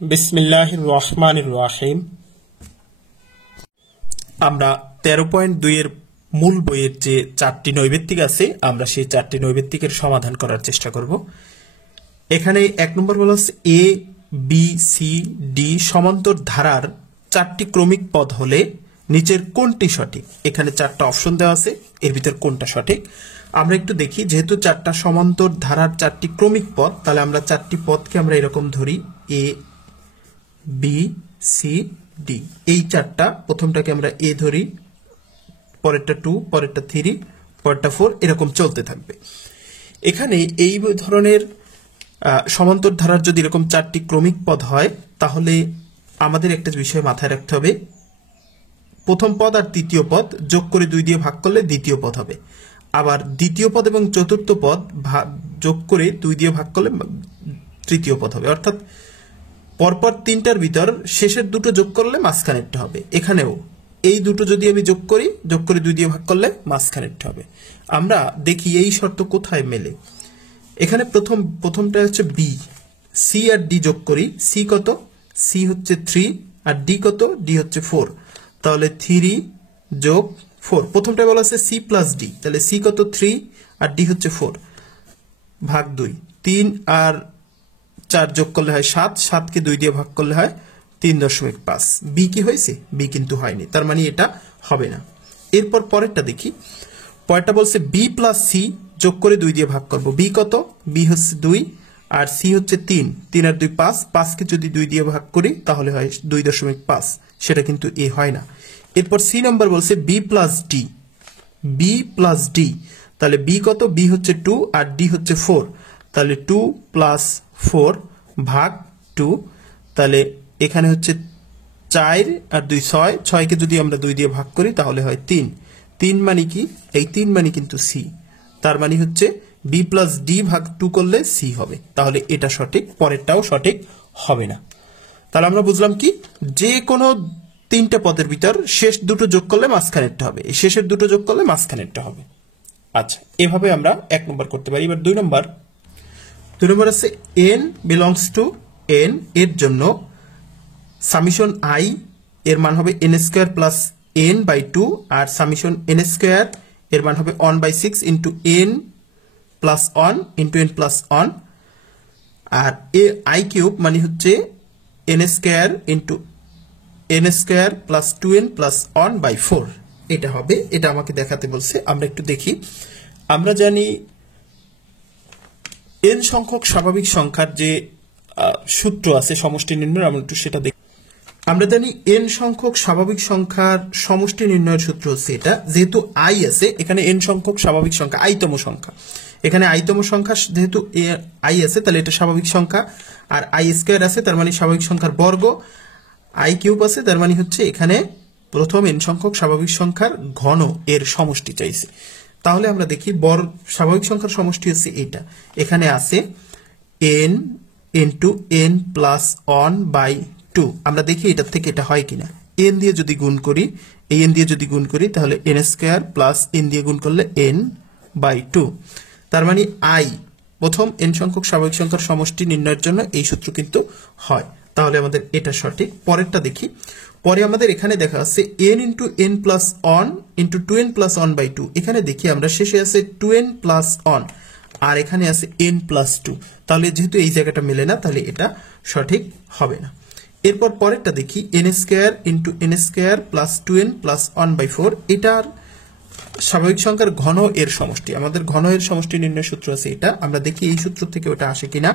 বিসমিল্লাহির রহমানির রহিম। আমরা 13.2 এর মূল বইয়ের যে 4টি নৈবেত্তিক আছে আমরা সেই 4টি নৈবেত্তিকের সমাধান করার চেষ্টা করব। এখানে 1 নম্বর বলা হচ্ছে এ বি সি ডি সমান্তর ধারার 4টি ক্রমিক পদ হলে নিচের কোনটি সঠিক। এখানে 4টা অপশন দেওয়া আছে, এর ভিতর কোনটা সঠিক আমরা একটু দেখি। যেহেতু 4টা সমান্তর ধারার 4টি ক্রমিক পদ, তাহলে আমরা 4টি পদকে আমরা এরকম ধরি এ বি সি ডি। এই 4টা, প্রথমটাকে আমরা এ ধরি, পরেরটা 2, পরেরটা 3, পরেরটা 4, এরকম চলতে থাকবে। এখানে এই ধরনের সমান্তর ধারার যদি এরকম 4টি ক্রমিক পদ হয়, তাহলে আমাদের একটা বিষয় মাথায় রাখতে হবে, প্রথম পদ আর তৃতীয় পদ যোগ করে 2 দিয়ে ভাগ করলে দ্বিতীয় পদ হবে। আবার দ্বিতীয় পদ এবং চতুর্থ পদ যোগ করে 2 দিয়ে ভাগ করলে তৃতীয় পদ হবে। অর্থাৎ পরপর 3টার ভিতর শেষের দুটো যোগ করলে মাঝখানেরটা হবে। এখানেও এই দুটো যদি আমি যোগ করে 2 দিয়ে ভাগ করলে মাঝখানেরটা হবে। আমরা দেখি এই শর্ত কোথায় মেলে। এখানে প্রথমটা হচ্ছে বি, সি আর ডি যোগ করি। সি কত? সি হচ্ছে 3 আর ডি কত? ডি হচ্ছে 4। তাহলে 3 যোগ 4, প্রথমটা বলা আছে সি প্লাস ডি, তাহলে সি কত? 3 আর ডি হচ্ছে 4 ভাগ 2। 3 আর 4 যোগ করলে হয় 7, 7কে 2 দিয়ে ভাগ করলে হয় 3.5। বি কি হয়েছে? বি কিন্তু হয়নি, তার মানে এটা হবে না। এরপর পরেরটা দেখি। পরেরটা বলছে বি প্লাস সি যোগ করে 2 দিয়ে ভাগ করব। বি কত? বি হচ্ছে 2 আর সি হচ্ছে 3, 3 আর 2 5, 5কে যদি 2 দিয়ে ভাগ করি তাহলে হয় 2.5, সেটা কিন্তু এ হয় না। এরপর সি নাম্বার বলছে B plus D, B plus D, তাহলে বি কত? বি হচ্ছে 2 আর ডি হচ্ছে 4, তাহলে 2 প্লাস 4 ভাগ 2, তাহলে এখানে হচ্ছে 4 আর 2 6, 6কে যদি আমরা 2 দিয়ে ভাগ করি তাহলে হয় 3। 3 মানে কি? এই 3 মানে কিন্তু সি, তার মানে হচ্ছে বি প্লাস ডি ভাগ 2 করলে সি হবে। তাহলে এটা সঠিক, পরেরটাও সঠিক হবে না। তাহলে আমরা বুঝলাম কি, যে কোনো 3টা পদের ভিতর শেষ দুটো যোগ করলে মাঝখানেরটা হবে, এই শেষের দুটো যোগ করলে মাঝখানেরটা হবে। আচ্ছা, এভাবে আমরা 1 নম্বর করতে পারি। এবার 2 নম্বর আছে n বিলংস টু n এর জন্য সামিশন i এর মান হবে n square plus n by 2, আর সামিশন n স্কয়ার এর মান হবে 1/6 into n plus 1 into n plus 1, আর i কিউব মানে হচ্ছে n square into n square plus 2n plus 1/4 এটা হবে। এটা আমাকে দেখাতে বলছে, আমরা একটু দেখি। আমরা জানি n সংখ্যক স্বাভাবিক সংখ্যার যে সূত্র আছে সমষ্টি নির্ণয়ের, আমরা একটু সেটা দেখি। আমরা জানি n সংখ্যক স্বাভাবিক সংখ্যার সমষ্টি নির্ণয়ের সূত্র হচ্ছে এটা। যেহেতু i আছে এখানে, n সংখ্যক স্বাভাবিক সংখ্যা আইতম সংখ্যা, এখানে আইতম সংখ্যা যেহেতু i আছে তাহলে এটা স্বাভাবিক সংখ্যা, আর i স্কয়ার আছে তার মানে স্বাভাবিক সংখ্যার বর্গ, i কিউব আছে তার মানে হচ্ছে এখানে প্রথম n সংখ্যক স্বাভাবিক সংখ্যার ঘন এর সমষ্টি চাইছে। তাহলে আমরা দেখি স্বাভাবিক সংখ্যার সমষ্টি হচ্ছে এটা। এখানে আছে n ইন্টু n প্লাস 1/2। আমরা দেখি এটার থেকে এটা হয় কিনা। n দিয়ে যদি গুণ করি, এই n দিয়ে যদি গুণ করি তাহলে n স্কয়ার প্লাস n দিয়ে গুণ করলে n/2, তার মানে i প্রথম n সংখ্যক স্বাভাবিক সংখ্যার সমষ্টি নির্ণয়ের জন্য এই সূত্র কিন্তু হয়। তাহলে আমাদের এটা সঠিক। পরেরটা দেখি। পরে আমাদের এখানে দেখা আছে n into n plus 1 into 2n plus 1/2। এখানে দেখি আমরা শেষে আছে 2n প্লাস 1 আর এখানে আছে n প্লাস 2, তাহলে যেহেতু এই জায়গাটা মেলে না তাহলে এটা সঠিক হবে না। এরপর পরেরটা দেখি n square into n square plus 2n plus 1/4, এটার স্বাভাবিক সংখ্যার ঘন এর সমষ্টি। আমাদের ঘন এর সমষ্টি নির্ণয় সূত্র আছে এটা, আমরা দেখি এই সূত্র থেকে ওটা আসে কিনা।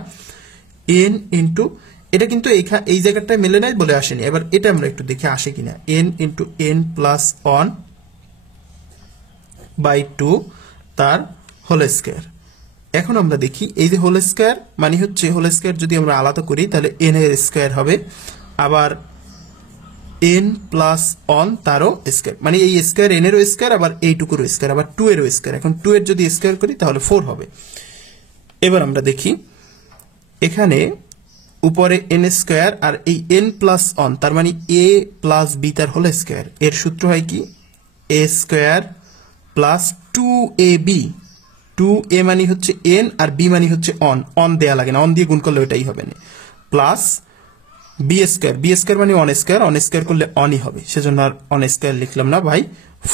n ইন্টু, এটা কিন্তু এই জায়গাটায় মেলে নাই বলে আসেনি, এবার এটা আমরা একটু দেখি আসে কিনা। n ইন্টু n প্লাস 1/2 তার হোল স্কয়ার। এখন আমরা দেখি এই যে হোল স্কয়ার মানে হচ্ছে, হোল স্কয়ার যদি আমরা আলাদা করি তাহলে n এর স্কয়ার হবে, আবার n প্লাস 1 তারও স্কয়ার, মানে এই স্কয়ার n এরও স্কয়ার, আবার এইটুকুর স্কয়ার, আবার 2 এরও স্কয়ার। এখন 2 এর যদি স্কয়ার করি তাহলে 4 হবে। এবার আমরা দেখি এখানে উপরে n স্কয়ার আর এই n প্লাস 1, তার মানে a প্লাস b তার হোল স্কয়ার। এর সূত্র হয় কি? a square plus 2ab। 2a মানে হচ্ছে n আর b মানে হচ্ছে অন দেয়া লাগে না, অন দিয়ে গুণ করলে ওইটাই হবে না, প্লাস বি স্কয়ার মানে অন স্কয়ার করলে অনই হবে, সেজন্য আর অন স্কয়ার লিখলাম না ভাই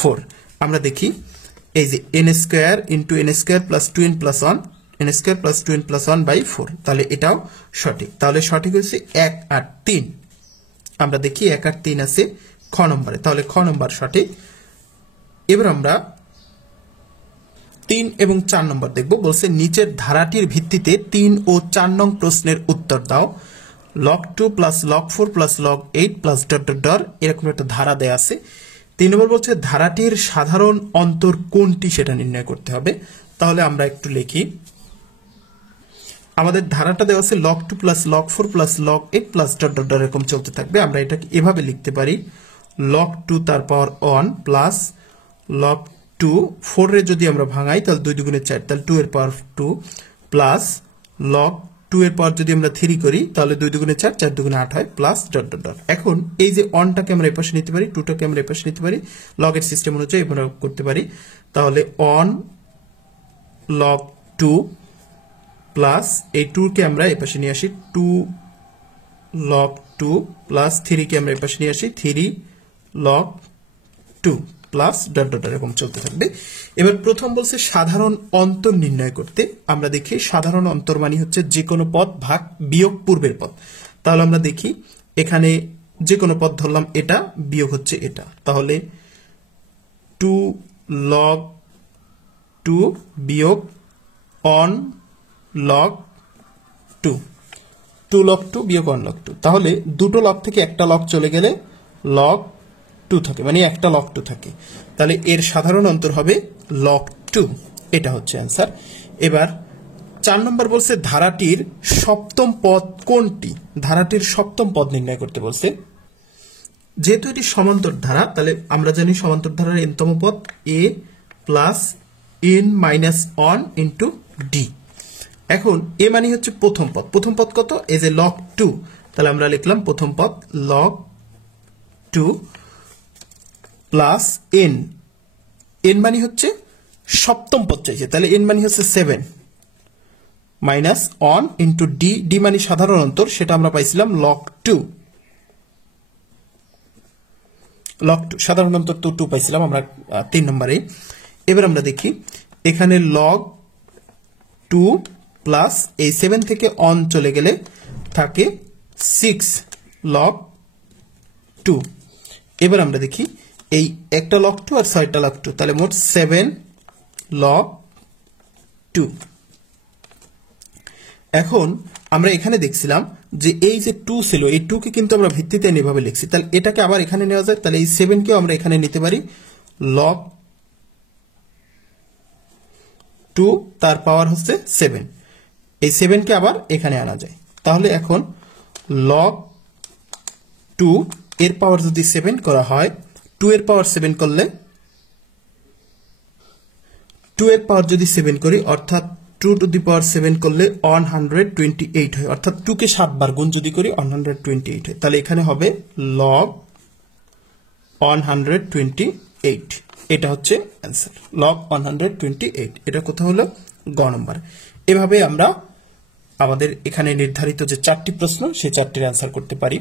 4। আমরা দেখি এই যে N square into N square plus 2n plus 1, N square plus 2n plus 1 by 4, তাহলে এটাও সঠিক। তাহলে সঠিক হচ্ছে 1 আর 3। আমরা দেখি 1 আর 3 আছে খ নম্বরে, তাহলে খ নম্বর সঠিক। এবার আমরা 3 এবং 4 নম্বর দেখব। বলছে নিচের ধারাটির ভিত্তিতে 3 ও 4 নং প্রশ্নের উত্তর দাও। log 2 plus log 4 plus log 8 plus dot dot dot, এরকম একটা ধারা দেয়া আছে। 3 নম্বর বলছে ধারাটির সাধারণ অন্তর কোনটি সেটা নির্ণয় করতে হবে। তাহলে আমরা একটু লিখি, আমাদের ধারাটা দেওয়া আছে log 2 plus log 4 plus log 8 plus dot dot dot, এরকম চলতে থাকবে। আমরা এটাকে এভাবে লিখতে পারি, log 2 তার পাওয়ার 1 প্লাস log 2, 4 এর যদি আমরা ভাঙাই তাহলে 2 দুগুণে 4, তাহলে 2 এর পাওয়ার 2 প্লাস log 2 এর পাওয়ার যদি আমরা 3 করি তাহলে 2 দুগুণে 4, 4 দুগুণে 8 হয়, প্লাস ডট ডট ডট। এখন এই যে অনটাকে আমরা এই পাশে নিতে পারি, 2টাকে আমরা এই পাশে নিতে পারি, লগ এর সিস্টেম অনুযায়ী আমরা করতে পারি। তাহলে অন log 2 প্লাস এই 2 কে আমরা এই পাশে নিয়ে আসি, 2 log 2 প্লাস 3 কে আমরা এই পাশে নিয়ে আসি, 3 log 2 প্লাস ডট ডট এরকম চলতে থাকবে। এবার প্রথম বলছে সাধারণ অন্তর নির্ণয় করতে। আমরা দেখি সাধারণ অন্তর মানে হচ্ছে যে কোনো পদ ভাগ বিয়োগ পূর্বের পদ। তাহলে আমরা দেখি এখানে যে কোনো পদ ধরলাম, এটা বিয়োগ হচ্ছে এটা, তাহলে 2 log 2 বিয়োগ অন log 2, 2 log 2 বিয়োগ 1 log 2, তাহলে দুটো লগ থেকে একটা লগ চলে গেলে log 2 থাকে, মানে একটা log 2 থাকে। তাহলে এর সাধারণ অন্তর হবে log 2, এটা হচ্ছে অ্যান্সার। এবার 4 নম্বর বলছে ধারাটির সপ্তম পদ কোনটি। ধারাটির সপ্তম পদ নির্ণয় করতে বলছে। যেহেতু এটি সমান্তর ধারা, তাহলে আমরা জানি সমান্তর ধারার n-তম পদ a plus n minus 1 into D. এখন এ মানে হচ্ছে প্রথম পদ, প্রথম পদ কত, এই যে log 2, তাহলে আমরা লিখলাম প্রথম পদ log 2 প্লাস n, n মানে হচ্ছে সপ্তম পদ চাইছে, তাহলে n মানে হচ্ছে 7 মাইনাস 1 ইন্টু ডি, ডি মানে সাধারণ অন্তর, সেটা আমরা পাইছিলাম log 2, log 2 সাধারণ অন্তর তো 2 পাইছিলাম আমরা 3 নম্বরে। এবার আমরা দেখি এখানে log 2 প্লাস এই 7 থেকে অন চলে গেলে থাকে 6 log 2। এবার আমরা দেখি এই একটা log 2 আর 6টা log 2, তাহলে মোট 7 log 2। এখন আমরা এখানে দেখছিলাম যে এই যে 2 ছিল, এই 2 কে কিন্তু আমরা ভিত্তিতে এভাবে লিখছি, তাহলে এটাকে আবার এখানে নেওয়া যায়, তাহলে এই 7 কেও আমরা এখানে নিতে পারি log 2 তার পাওয়ার হচ্ছে 7, এই 7 কে আবার এখানে আনা যায়। তাহলে এখন log 2 এর পাওয়ার যদি 7 করা হয়, 2 এর পাওয়ার 7 করলে, 2 এর পাওয়ার যদি 7 করি অর্থাৎ 2 টু দি পাওয়ার 7 করলে 128 হয়, অর্থাৎ 2 কে 7 বার গুণ যদি করি 128 হয়, তাহলে এখানে হবে log 128, এটা হচ্ছে অ্যান্সার log 128। এটা কোথাও হলো গ নম্বর। এভাবে আমরা আমাদের এখানে নির্ধারিত যে 4টি প্রশ্ন সেই 4টির অ্যান্সার করতে পারি।